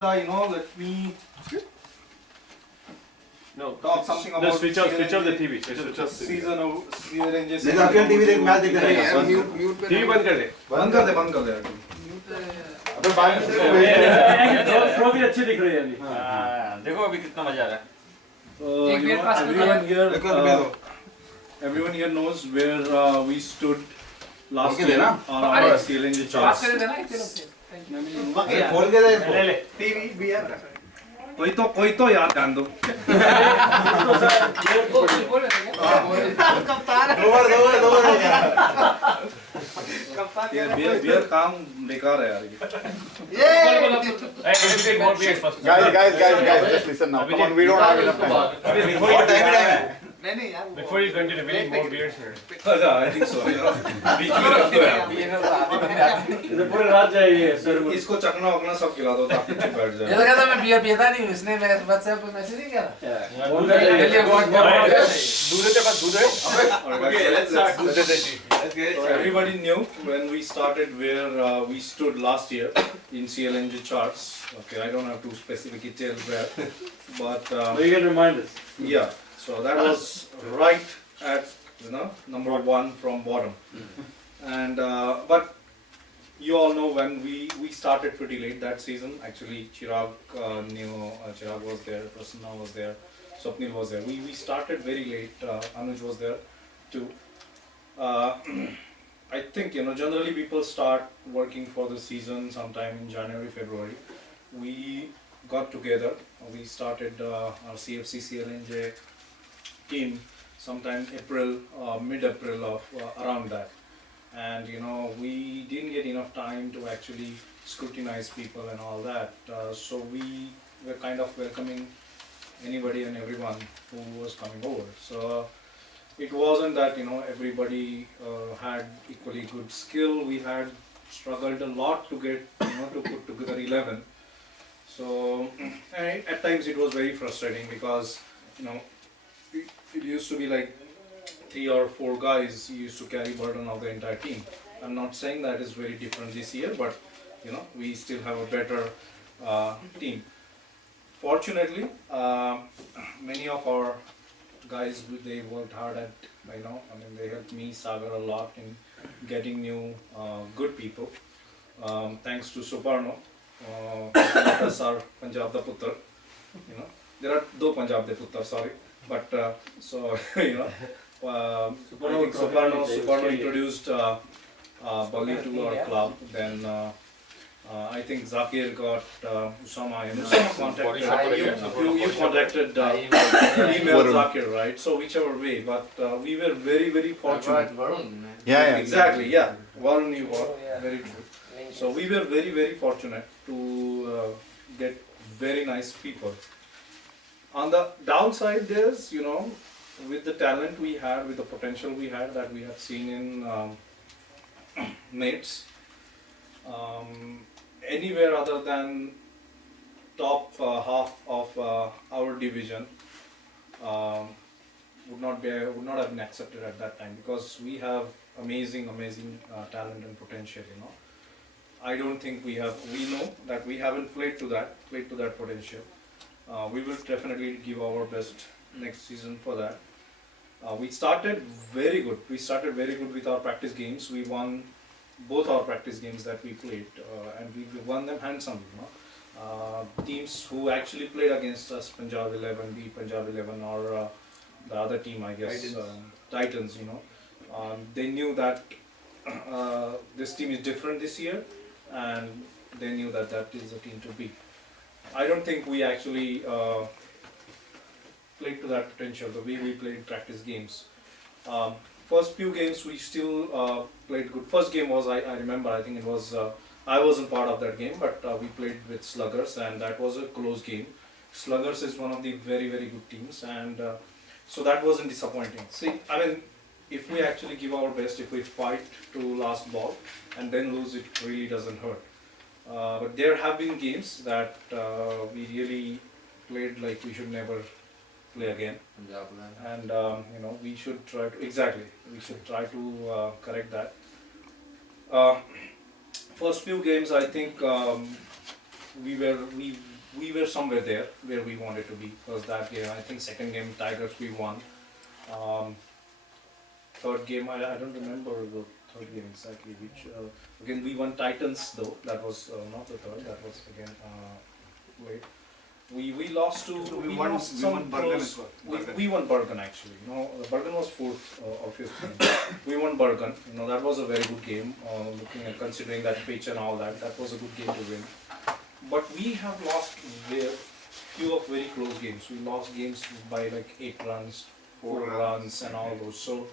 let me talk something about switch off the TV. season of CLNJ. नहीं अकेले TV देख match देख रहे हैं म्यूट टीवी बंद कर दे अबे बाहर ट्रॉफी अच्छी दिख रही है अभी देखो अभी कितना मजा आ रहा है everyone here knows where we stood last year on our CLNJ charts. खोल के दे टीवी भी है कोई तो याद ध्यान दो दो हो गया बियर काम बेकार है यार guys just listen now come on we don't have enough time what time है नहीं यार before you continue we need more beers here अच्छा I think so बीच में रख दो यार इधर पूरी रात जाएगी सर इसको चखना वखना सब खिला दो ताकि चुप बैठ जाए ये तो कहता मैं बियर पीता नहीं हूँ इसने मैं WhatsApp पे मैसेज नहीं किया दूध के पास दूध है okay let's get it. Everybody knew when we started where we stood last year in CLNG charts. Okay, I don't have to specifically tell where, but you can remind us. yeah. So that was right at number 1 from bottom, and but you all know when we started pretty late that season. Actually, Chirag Chirag was there, Prasanna was there, Swapnil was there. We started very late. Anuj was there too. I think generally people start working for the season sometime in January, February. We got together. We started our CFC CLNJ team sometime April, mid-April of around that, and we didn't get enough time to actually scrutinize people and all that. So we were kind of welcoming anybody and everyone who was coming over. So it wasn't that everybody had equally good skill. We had struggled a lot to get to put together 11. So at times it was very frustrating because it used to be like 3 or 4 guys used to carry burden of the entire team. I'm not saying that is very different this year, but we still have a better team. Fortunately, many of our guys, they worked hard at they helped me, Sagar, a lot in getting new good people. Thanks to Suparno, that's our Punjab da Puttar. There are 2 Punjab de Puttar, sorry, but so I think Suparno introduced Bali to our club. Then I think Zakir got Usama contacted you contacted email Zakir, right? So whichever way, but we were very, very fortunate. yeah Exactly, yeah. Varun, you were very true. So we were very, very fortunate to get very nice people. On the downside, there's with the talent we had, with the potential we had that we had seen in mates, anywhere other than top half of our division would not have been accepted at that time, because we have amazing talent and potential. I don't think we know that we haven't played to that potential. We will definitely give our best next season for that. We started very good. With our practice games. We won both our practice games that we played, and we won them handsomely. Teams who actually played against us, Punjab 11, beat Punjab 11, or the other team, I guess, Titans. They knew that this team is different this year, and they knew that is the team to beat. I don't think we actually played to that potential the way we played practice games. First few games we still played good. First game was, I remember, I think it was, I wasn't part of that game, but we played with Sluggers, and that was a close game. Sluggers is one of the very, very good teams, and so that wasn't disappointing. See, I mean, if we actually give our best, if we fight to last ball and then lose, it really doesn't hurt. But there have been games that we really played like we should never play again, and we should try to correct that. First few games, I think we were somewhere there where we wanted to be. Because that game, I think second game Tigers we won. Third game I don't remember the third game exactly. Which again we won Titans though. That was not the third. That was again wait. We lost to We we won- lost we some won Bergen close- as well. we won Bergen actually. Bergen was fourth or fifth game. We won Bergen. That was a very good game. Looking at considering that pitch and all that, that was a good game to win. But we have lost few of very close games. We lost games by like 8 runs, 4 runs, and all those. So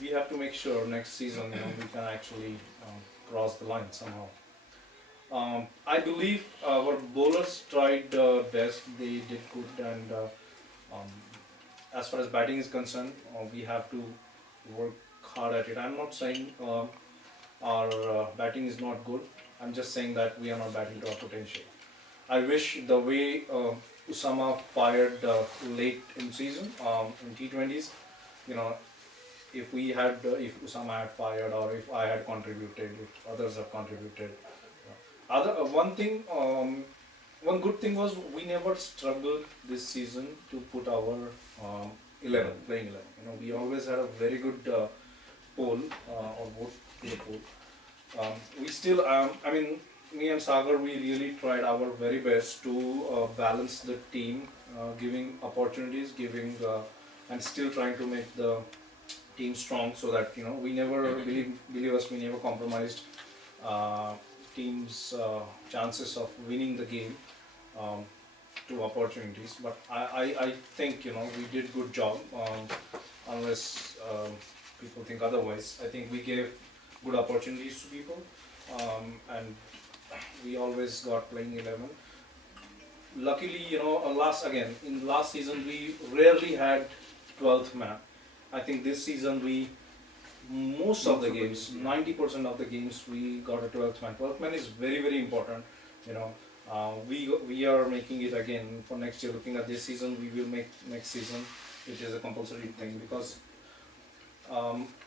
we have to make sure next season we can actually cross the line somehow. I believe our bowlers tried best. They did good, and as far as batting is concerned, we have to work hard at it. I'm not saying our batting is not good. I'm just saying that we are not batting to our potential. I wish the way Usama fired late in season in T20s, if Usama had fired, or if I had contributed, if others have contributed. One good thing was we never struggled this season to put our playing 11. We always had a very good poll or vote to the poll. We still, me and Sagar, we really tried our very best to balance the team, giving opportunities, and still trying to make the team strong, so that we never believe us, we never compromised team's chances of winning the game to opportunities. But I think we did good job, unless people think otherwise. I think we gave good opportunities to people, and we always got playing 11. Luckily, in last season we rarely had 12th man. I think this season most of the games, 90% of the games, we got a 12th man. 12th man is very, very important. We are making it again for next year. Looking at this season, we will make next season, which is a compulsory thing, because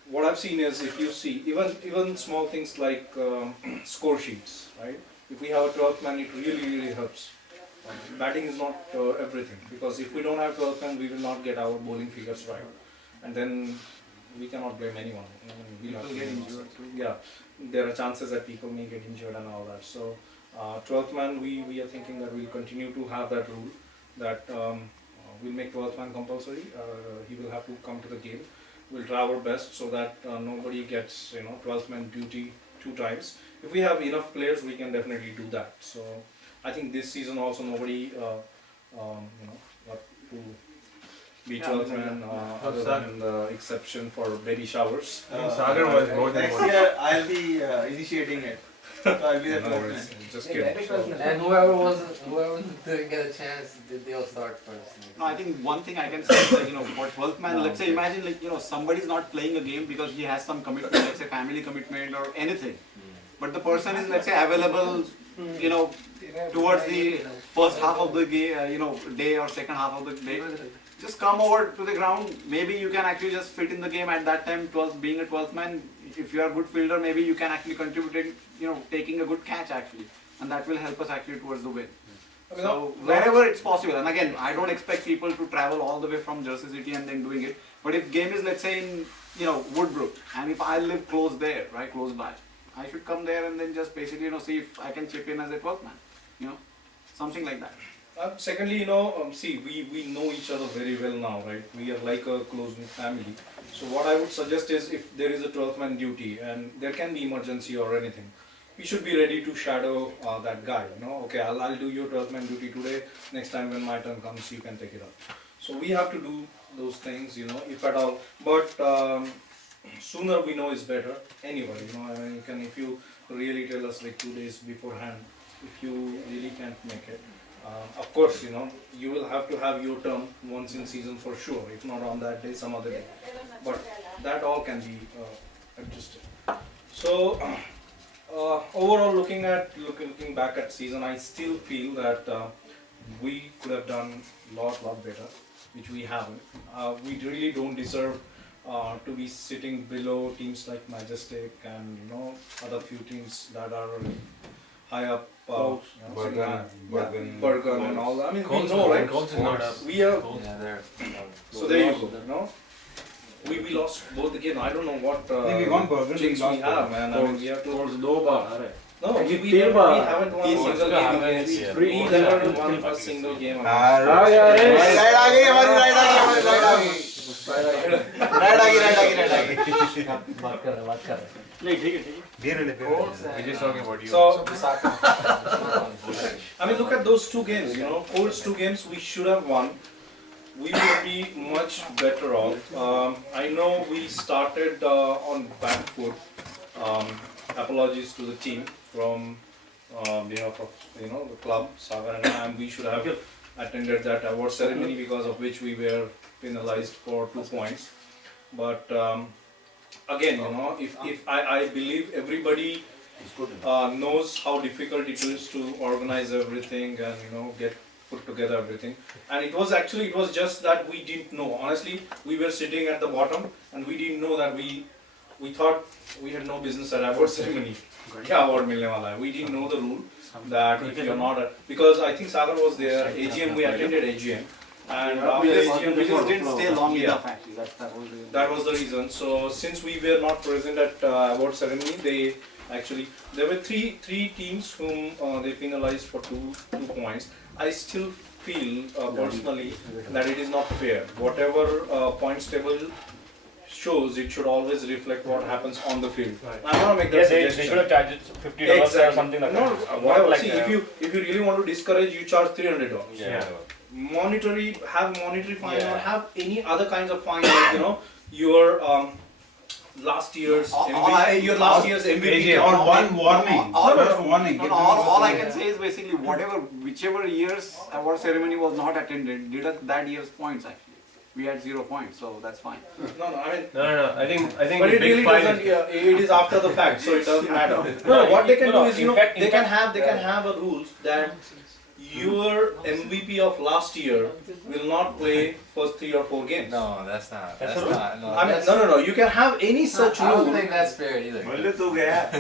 what I've seen is, if you see even small things like score sheets, right? If we have a 12th man, it really helps. Batting is not everything, because if we don't have 12th man, we will not get our bowling figures right, and then we cannot blame anyone. People get injured too. Yeah, there are chances that people may get injured and all that. So 12th man, we are thinking that we'll continue to have that rule, that we'll make 12th man compulsory. He will have to come to the game. We'll try our best so that nobody gets 12th man duty 2 times. If we have enough players, we can definitely do that. So I think this season also nobody got to be 12th man, other than the exception for baby showers. Sagar was more than Next one. year I'll be initiating it. So I'll be the No, 12th man. just kidding. So, And whoever didn't get a chance, they'll start first. No, I think one thing I can say is that, for 12th man, No, let's say, okay. imagine somebody's not playing a game because he has some commitment, let's say family commitment or anything. But the person is, let's say, available, towards the first half of the day or second half of the day. Just come over to the ground. Maybe you can actually just fit in the game at that time. Being a 12th man, if you are a good fielder, maybe you can actually contribute in, taking a good catch actually, and that will help us actually towards the win. So wherever it's possible, and again, I don't expect people to travel all the way from Jersey City and then doing it. But if game is, let's say, in Woodbrook, and if I live close there, right, close by, I should come there and then just basically see if I can chip in as a 12th man, something like that. secondly, see, we know each other very well now, right? We are like a close-knit family. So what I would suggest is, if there is a 12th man duty and there can be emergency or anything, we should be ready to shadow that guy. Okay, I'll do your 12th man duty today. Next time when my turn comes, you can take it up. So we have to do those things, if at all. But sooner we know is better. Anyway, you can, if you really tell us like 2 days beforehand, if you really can't make it. Of course, you will have to have your turn once in season for sure. If not on that day, some other day. But that all can be adjusted. So overall, looking back at season, I still feel that we could have done lot better, which we haven't. We really don't deserve to be sitting below teams like Majestic and other few teams that are high up. Bergen. Bergen and all that. I mean, we know, right? We are. Yeah, there. So there you go. No, we lost both the game. I don't know what We won Bergen, jinx we lost we have, Bergen. man. I mean, we have to. Scores 2 बार आ रहे हैं. No, we तीन बार. haven't won a तीन single बार. game against. Three. We never won a single game. Ride आ गई हमारी ride आ गई बात कर रहे. नहीं ठीक है ठीक है. धीरे ले We're just talking about you. So, I mean, look at those two games. You know, Colts 2 games we should have won. We would be much better off. I know we started on back foot. Apologies to the team from the club, Sagar and I. We should have attended that award ceremony because of which we were penalized for 2 points. But again, you know, if I believe everybody knows how difficult it is to organize everything and get put together everything. And it was just that we didn't know. Honestly, we were sitting at the bottom and we didn't know that we thought we had no business at award ceremony. Yeah, award milne wala hai. We didn't know the rule that if you're not because I think Sagar was there. AGM, we attended AGM. And after AGM, We just didn't stay long Yeah. enough actually. That was the reason. So since we were not present at award ceremony, there were three teams whom they penalized for two points. I still feel personally that it is not fair. Whatever points table shows, it should always reflect what happens on the field. I'm gonna make that Yes, they suggestion. should have charged $50 or something like No, that. whatever. Like, See, if you really want to discourage, you charge $300. Yeah. Monetary fine Yeah. or have any other kinds of fine, like your last year's MVP. on one warning. First warning. All I can say is basically whichever year's award ceremony was not attended, deduct that year's points actually. We had 0 points, so that's fine. No, I mean. No. I think But the it big really fine doesn't. is- Yeah, it is after the fact, so it doesn't matter. No, What they can no, do is, in fact- they can have a rules that your MVP of last year will not play first 3 or 4 games. No, that's not. That's That's a rule? not. No, I mean, no. You can have any such I don't rule. think that's fair either.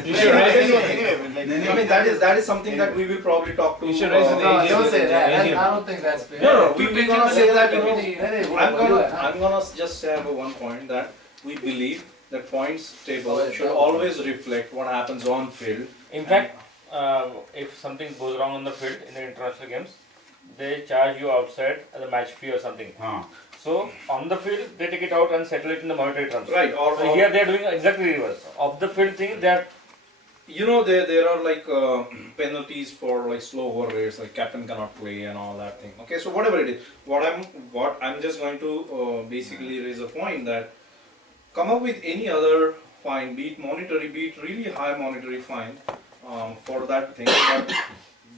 You should raise it. I mean, that is something that we will probably talk to. You should raise it. No, AGM. don't say that. AGM. I don't think that's fair. No, we're gonna say that, I'm I'm gonna just say about one point that we believe that points table should always reflect what happens on field. In fact, if something goes wrong on the field in the international games, they charge you outside as a match fee or something. So on the field, they take it out and settle it in the monetary terms. Right, So here they are doing exactly reverse. Of the field thing, they are there are like penalties for like slow over rates, like captain cannot play and all that thing. Okay, so whatever it is, what I'm just going to basically raise a point that come up with any other fine, be it monetary, be it really high monetary fine for that thing, but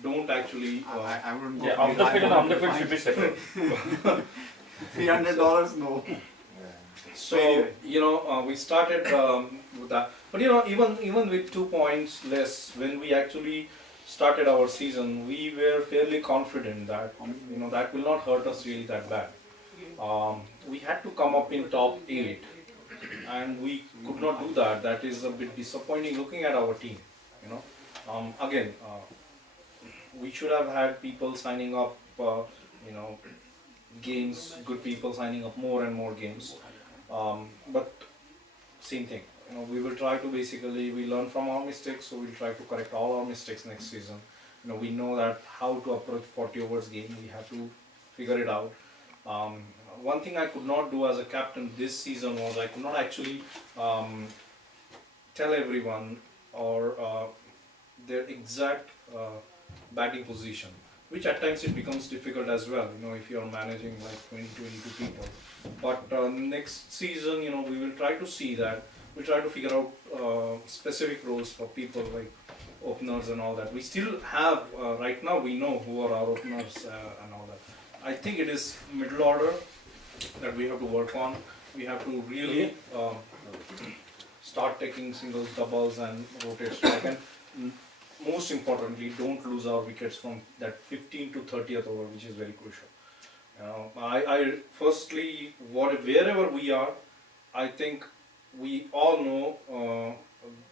don't actually. I wouldn't go yeah, for off the high field and on the monetary field should be separate. fine. $300, no. So we started with that, but even with 2 points less, when we actually started our season, we were fairly confident that that will not hurt us really that bad. We had to come up in top 8, and we could not do that. That is a bit disappointing looking at our team. Again, we should have had people signing up. Games, good people signing up more and more games. But same thing, we will try to we learn from our mistakes, so we'll try to correct all our mistakes next season. We know that how to approach 40 overs game, we have to figure it out. One thing I could not do as a captain this season was I could not actually tell everyone or their exact batting position, which at times it becomes difficult as well, if you are managing like 22 people. But next season, we will try to see that. We'll try to figure out specific roles for people like openers and all that. We still have, right now we know who are our openers and all that. I think it is middle order that we have to work on. We have to really start taking singles, doubles and rotate strike. And most importantly, don't lose our wickets from that 15 to 30th over, which is very crucial. I firstly, wherever we are, I think we all know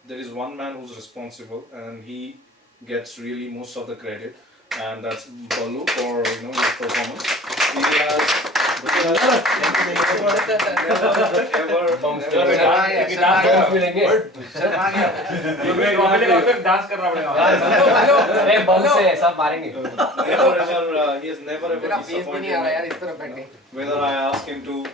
there is one man who's responsible, and he gets really most of the credit, and that's Balu for his performance. He has he has never ever disappointed me. Whether I ask him to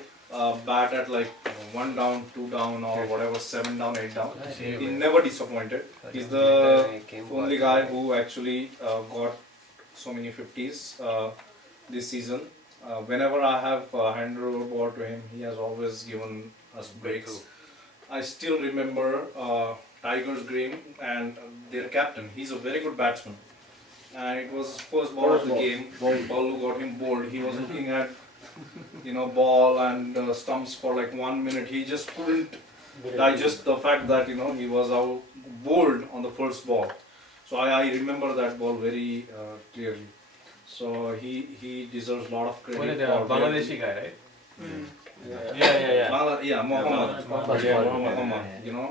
bat at like 1 down, 2 down, or whatever, 7 down, 8 down, he never disappointed. He's the only guy who actually got so many 50s this season. Whenever I have handed over ball to him, he has always given us breaks. I still remember Tigers game and their captain. He's a very good batsman, and it was his first ball of the game. Balu got him bored. He was looking at ball and stumps for like 1 minute. He just couldn't digest the fact that he was out bowled on the first ball. So I remember that ball very clearly. So he deserves a lot of credit. Bangladeshi guy, right? Mohammed.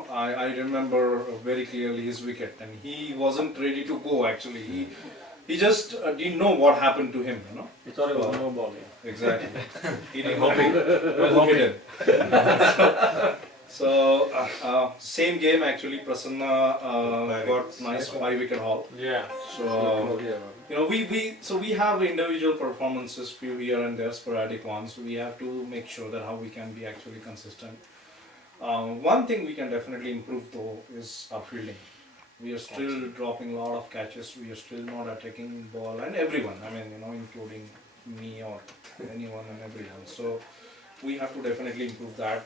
I remember very clearly his wicket, and he wasn't ready to go actually. He just didn't know what happened to him, He thought it was no ball. Exactly. He didn't know he did. So same game actually. Prasanna got nice 5-wicket haul. Yeah. So we have individual performances, few here and there, sporadic ones. We have to make sure that how we can be actually consistent. One thing we can definitely improve though is our fielding. We are still dropping a lot of catches. We are still not attacking ball, and everyone. Including me or anyone and everyone. So we have to definitely improve that.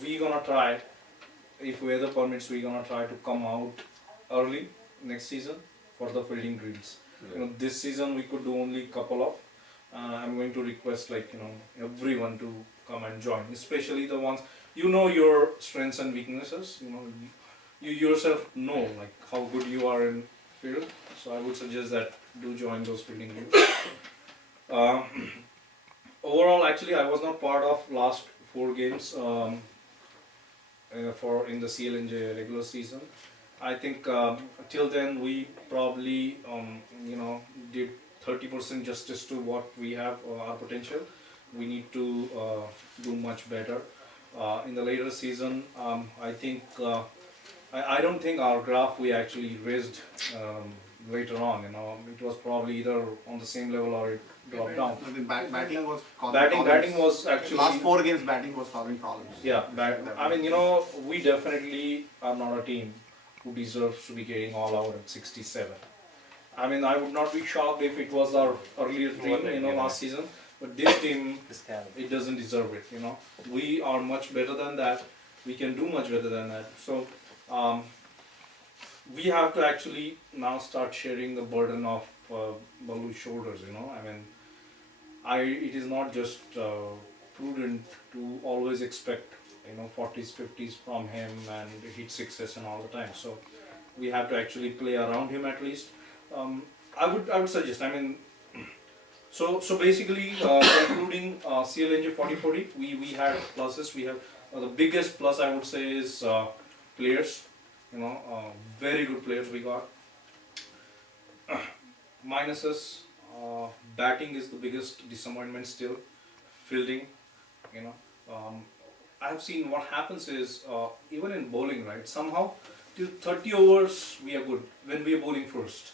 We gonna try, if weather permits, we gonna try to come out early next season for the fielding drills. This season we could do only couple of. I'm going to request everyone to come and join, especially the ones your strengths and weaknesses. You yourself know like how good you are in field. So I would suggest that do join those fielding drills. Overall, actually, I was not part of last 4 games in the CLNJ regular season. I think till then we probably did 30% justice to what we have our potential. We need to do much better in the later season. I think I don't think our graph we actually raised later on. It was probably either on the same level or it dropped down. Batting was causing Batting problems. was actually Last 4 games batting was causing problems. Yeah, we definitely are not a team who deserves to be getting all out at 67. I would not be shocked if it was our earlier team, last season. But this team, it doesn't deserve it. We are much better than that. We can do much better than that. So we have to actually now start sharing the burden of Balu's shoulders. It is not just prudent to always expect 40s, 50s from him and hit sixes and all the time. So we have to actually play around him at least. I would suggest. So basically, concluding CLNJ 40-40, we had pluses. We have the biggest plus I would say is players. Very good players we got. Minuses, batting is the biggest disappointment still. Fielding, I have seen what happens is even in bowling, right? Somehow till 30 overs we are good when we are bowling first.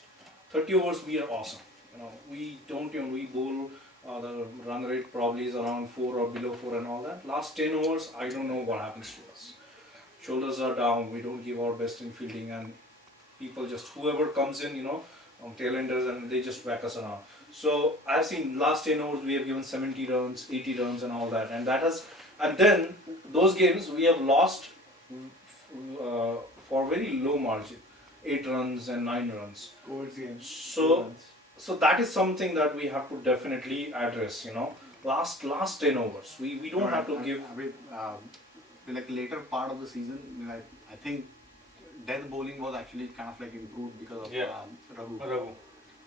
30 overs we are awesome. We don't we bowl. The run rate probably is around 4 or below 4 and all that. Last 10 overs, I don't know what happens to us. Shoulders are down, we don't give our best in fielding, and people just, whoever comes in, tailenders, and they just whack us around. So I've seen last 10 overs we have given 70 runs, 80 runs and all that, and then those games we have lost for very low margin, 8 runs and 9 runs. So that is something that we have to definitely address, last 10 overs. We don't have to give... like later part of the season, I think death bowling was actually kind of like improved because of Raghu.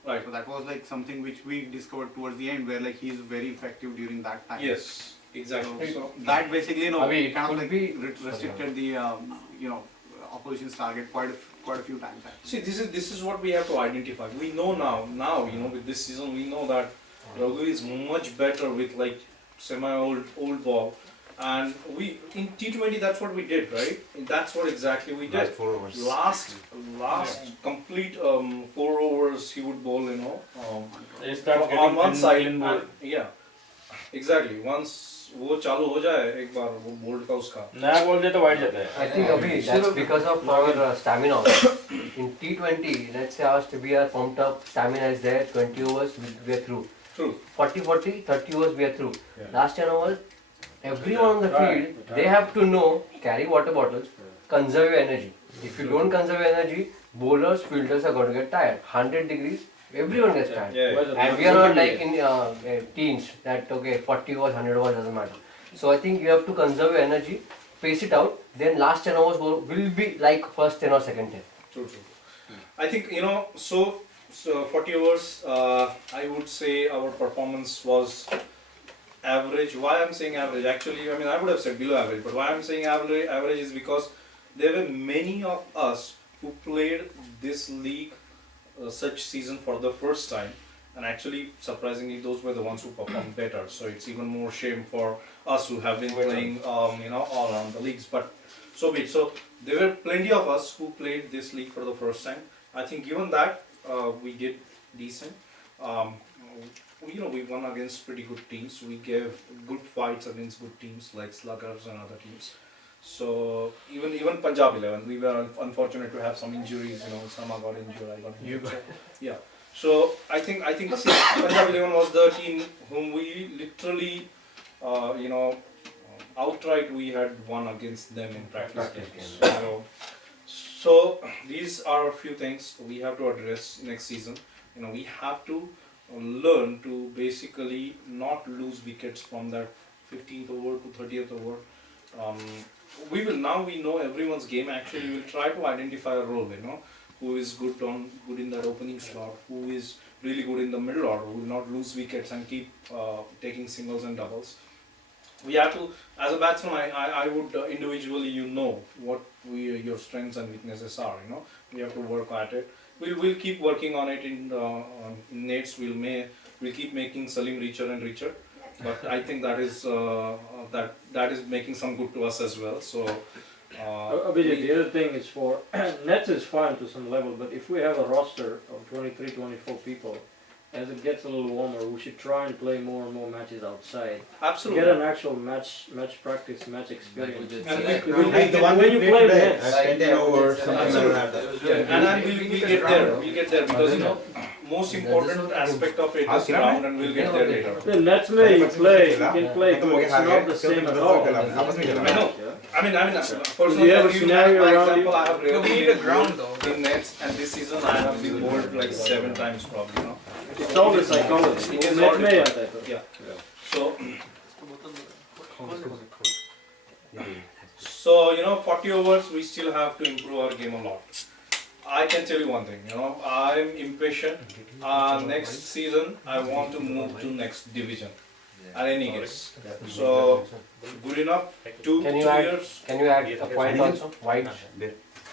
Right. So that was like something which we discovered towards the end, where like he is very effective during that time. Yes, exactly. So that basically, kind of like be restricted the opposition's target quite a few times. Actually. See, this is what we have to identify. We know now with this season we know that Raghu is much better with like old ball, and we in T20 that's what we did, right? And that's what exactly we did. Last 4 overs. Last complete 4 overs he would bowl, They start on getting one side. clean ball. Yeah, exactly. Once वो चालू हो जाए एक बार वो bold का उसका नया ball जाए तो वाइड जाता है. I think Abhi, that's because of our stamina. In T20, let's say we are pumped up, stamina is there, 20 overs, we are through. True. 40, 30 overs, we are through. Yeah. Last 10 overs, everyone on the field, they have to know, carry water bottles, conserve your energy. If you don't conserve your energy, bowlers, fielders are going to get tired. 100 degrees, everyone gets tired. Yeah. And we are not like in teams that, okay, 40 overs, 100 overs doesn't matter. So I think you have to conserve your energy, pace it out, then last 10 overs will be like first 10 or second 10. True. I think so 40 overs. I would say our performance was average. Why I'm saying average? Actually, I mean I would have said below average. But why I'm saying average is because there were many of us who played this league, such season for the first time, and actually surprisingly those were the ones who performed better. So it's even more shame for us who have been playing all around the leagues. But so be it. So there were plenty of us who played this league for the first time. I think given that we did decent. We won against pretty good teams. We gave good fights against good teams like Sluggers and other teams. So even Punjab 11, we were unfortunate to have some injuries. Sama got injured, I got injured. So, yeah. So I think Punjab 11 was the team whom we literally, outright we had won against them in practice games. So these are a few things we have to address next season. We have to learn to basically not lose wickets from that 15th over to 30th over. We know everyone's game. Actually, we will try to identify a role. Who is good in that opening slot, who is really good in the middle order, who will not lose wickets and keep taking singles and doubles. We have to, as a batsman, I would individually, what your strengths and weaknesses are. We have to work at it. We'll keep working on it in nets. We'll keep making Salim richer and richer. But I think that is making some good to us as well. So. Abhijit, the other thing is for nets is fine to some level, but if we have a roster of 23, 24 people, as it gets a little warmer, we should try and play more and more matches outside. Absolutely. Get an actual match practice, match experience. And when you play nets, 10 overs, something like that. And we'll get there because most important aspect of it is ground, and we'll get there later. the nets may you can play, but it's not the same at all. I know. I mean, personally, You have a scenario for around example, I have we need really a ground though. in nets, and this season I have been bowled like 7 times probably. It's always psychology. It is Net already- may आता है तो. Yeah. So 40 overs, we still have to improve our game a lot. I can tell you one thing, I'm impatient. Next season, I want to move to next division. At any case. So, good enough. Two years. Can you add a point also? Wide.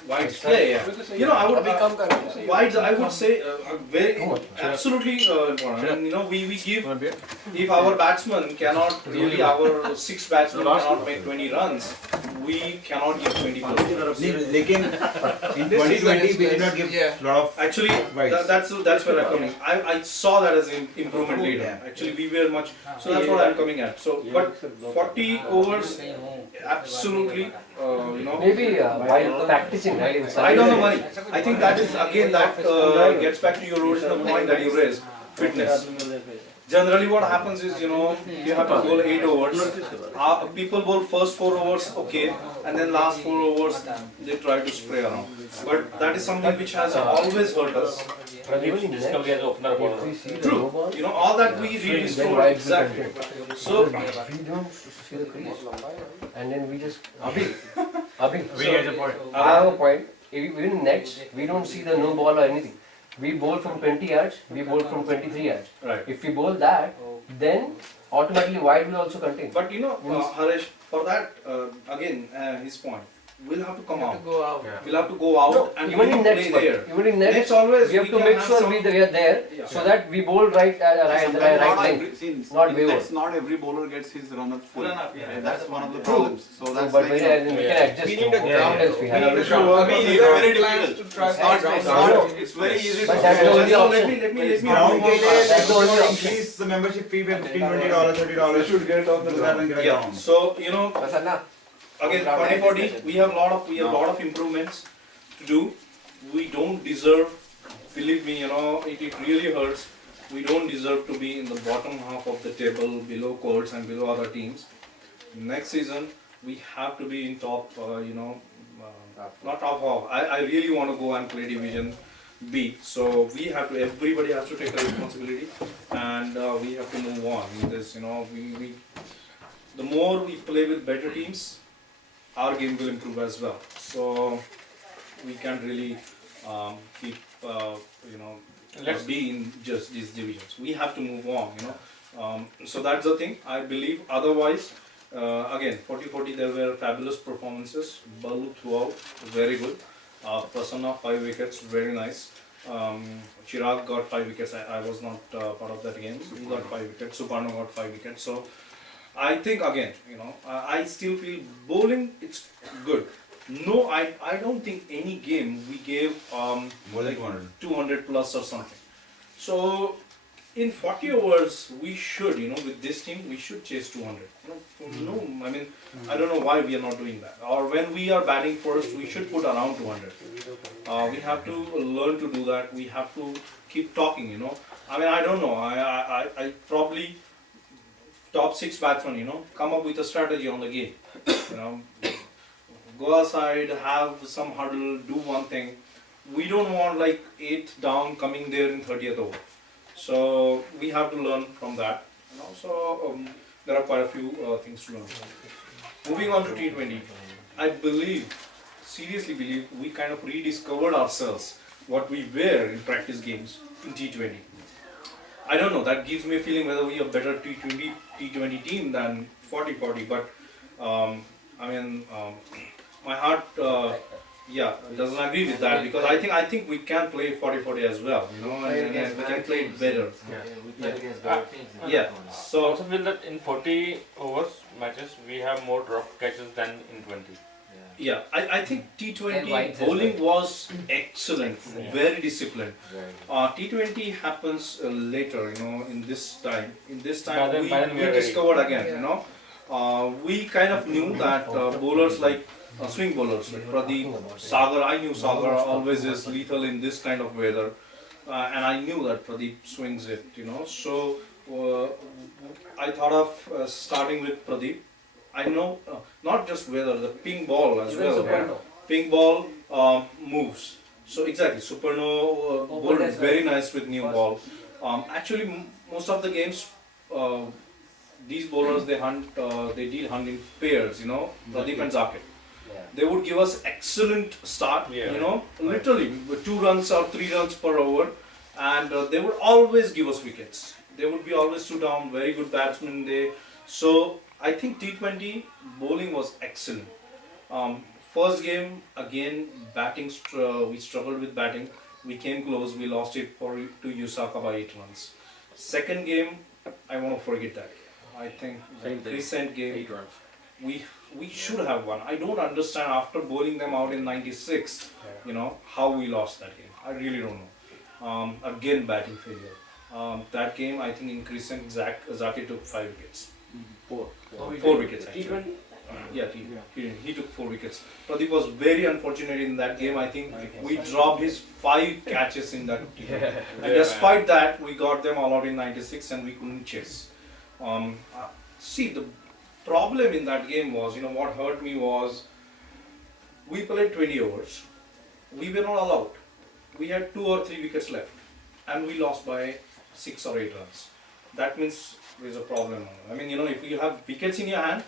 Wides, yeah. I would wides. I would say very absolutely important. We give if our batsman cannot really our 6 batsmen cannot make 20 runs, we cannot give 20 balls. लेकिन in 2020 we did not give lot of Actually, that's where I'm coming. I saw that as an improvement later. Actually, we were much. So that's what I'm coming at. So, but 40 overs, absolutely. Maybe while practicing, right? Inside. I don't know, money. I think that is again that gets back to your original point that you raised, fitness. Generally, what happens is you have to bowl 8 overs. People bowl first 4 overs, okay, and then last 4 overs they try to spray around. But that is something which has always hurt us. Pradeep Discovery as opener bowler. True. All that we really score exactly. So We don't see the crease, and then we just Abhi. I have a point. Even in nets, we don't see the no ball or anything. We bowl from 20 yards, we bowl from 23 yards. right. If we bowl that, then automatically wide will also contain. But Harish, for that again, his point. we'll have to come You have out. to go out. We'll have to go out No, and even in nets, play but there. even in nets, Nets always we have to can make have sure some- we are there Yeah. so that we bowl right Sometimes right not length, every, see, not in wayward. nets, not every bowler gets his run up full. Run up, yeah. And that's one of the True. problems. So that's but like, we you know, can, we can adjust We need a ground else we We have. need a it's ground. very Plans difficult. to try It's not, ground. it's I know. not, it's very easy But to that's the do. only Let option. me Ground के लिए That's the only option. increase the membership fee by $15, $20, $30. should get on the Do that and get a Yeah. ground. So you know, But Sanna, again, Ground 40-40, discussion. we have lot of improvements to do. We don't deserve, believe me, you know, it really hurts. We don't deserve to be in the bottom half of the table, below Colts and below other teams. Next season, we have to be in top, not top half. I really want to go and play Division B. So we have to, everybody has to take a responsibility, and we have to move on with this. You know, the more we play with better teams, our game will improve as well. So we can't really keep, Let's- be in just these divisions. We have to move on, so that's the thing, I believe. Otherwise, again, 40-40, there were fabulous performances. Balu throughout, very good. Prasanna, 5 wickets, very nice. Chirag got 5 wickets. I was not part of that game. He got 5 wickets. Suparno got 5 wickets. So I think again, I still feel bowling, it's good. No, I don't think any game we gave More than 200. 200 plus or something. So in 40 overs, we should, with this team, we should chase 200. No, I mean, I don't know why we are not doing that. Or when we are batting first, we should put around 200. We have to learn to do that. We have to keep talking, I mean, I don't know. I probably top 6 batsmen, come up with a strategy on the game. Go outside, have some huddle, do one thing. We don't want like 8 down coming there in 30th over. So we have to learn from that. And also, there are quite a few things to learn. Moving on to T20, I seriously believe, we kind of rediscovered ourselves, what we were in practice games in T20. I don't know, that gives me a feeling whether we are better T20 team than 40-40, but my heart doesn't agree with that, because I think we can play 40-40 as well, and we can play it better. we play against better teams. Yeah, I so also feel that in 40 overs matches, we have more drop catches than in 20. yeah, I think And T20 wides as bowling was excellent, very disciplined. Right. T20 happens later, in this time. In this By time, then we we are ready. discovered again, we kind of knew that bowlers like swing bowlers like Pradeep, Sagar, I knew Sagar always is lethal in this kind of weather, and I knew that Pradeep swings it, so I thought of starting with Pradeep. I know not just weather, the ping ball as well. Ping ball moves. So exactly, Suparno bowled as well. very nice with new ball. Actually, most of the games, these bowlers they did hunt in pairs. Pradeep and Zakir. They would give us excellent start. Yeah. Literally with 2 runs or 3 runs per over, and they would always give us wickets. They would be always 2 down. Very good batsmen. So I think T20 bowling was excellent. First game, again, batting, we struggled with batting. We came close, we lost it to Usaka by 8 runs. Second game, I want to forget that. I think Same thing. recent game, 8 runs. we should have won. I don't understand after bowling them out in 96, how we lost that game. I really don't know. Again, batting failure. That game, I think in Crescent, Zaki took 5 wickets. 4 wickets actually. He took 4 wickets. Pradeep was very unfortunate in that game. I think we dropped his 5 catches in that game. And despite that, we got them all out in 96 and we couldn't chase. See, the problem in that game was, what hurt me was, we played 20 overs. We were not allowed. We had 2 or 3 wickets left and we lost by 6 or 8 runs. That means there's a problem. I mean, if you have wickets in your hand,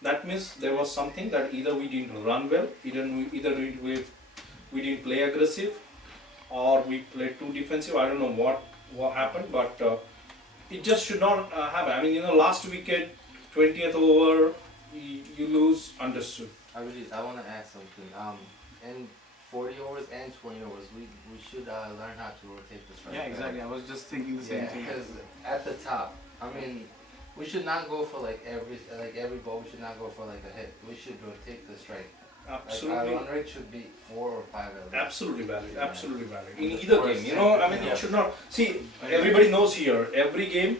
that means there was something that either we didn't run well, either we didn't play aggressive, or we played too defensive. I don't know what happened, but it just should not happen. I mean, last wicket, 20th over, you lose, understood. Abhijit, I want to ask something. In 40 overs and 20 overs, we should learn how to rotate the strike. Yeah, exactly. I was just thinking the same Yeah, thing. because at the top, I mean, we should not go for like every ball. We should not go for like a hit. We should rotate the strike. Like our Absolutely. run rate should be 4 or 5 at least. Absolutely valid. Yeah. Absolutely valid. In either game, you know, I mean, Yeah. it should not. See, everybody knows here. Every game,